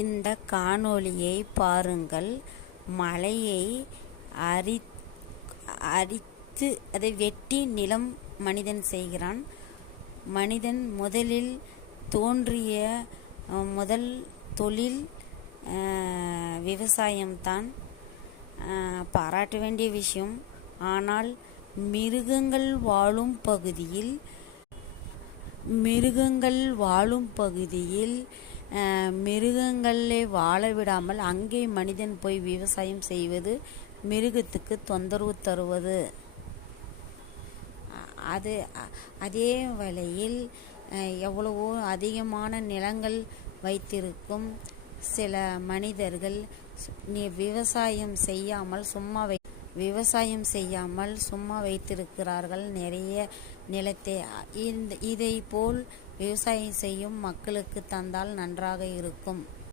இந்த காணொளியை பாருங்கள். மலையை அரித்து அதை வெட்டி நிலம் மனிதன் செய்கிறான். மனிதன் முதலில் தோன்றிய முதல் தொழில் விவசாயம்தான். பாராட்ட வேண்டிய விஷயம். ஆனால் மிருகங்கள் வாழும் பகுதியில் மிருகங்களை வாழ விடாமல் அங்கே மனிதன் போய் விவசாயம் செய்வது மிருகத்துக்கு தொந்தரவு தருவது. அதே வேளையில் எவ்வளவோ அதிகமான நிலங்கள் வைத்திருக்கும் சில மனிதர்கள் விவசாயம் செய்யாமல் சும்மா வைத்திருக்கிறார்கள் நிறைய நிலத்தை. இதை போல் விவசாயம் செய்யும் மக்களுக்கு தந்தால் நன்றாக இருக்கும்.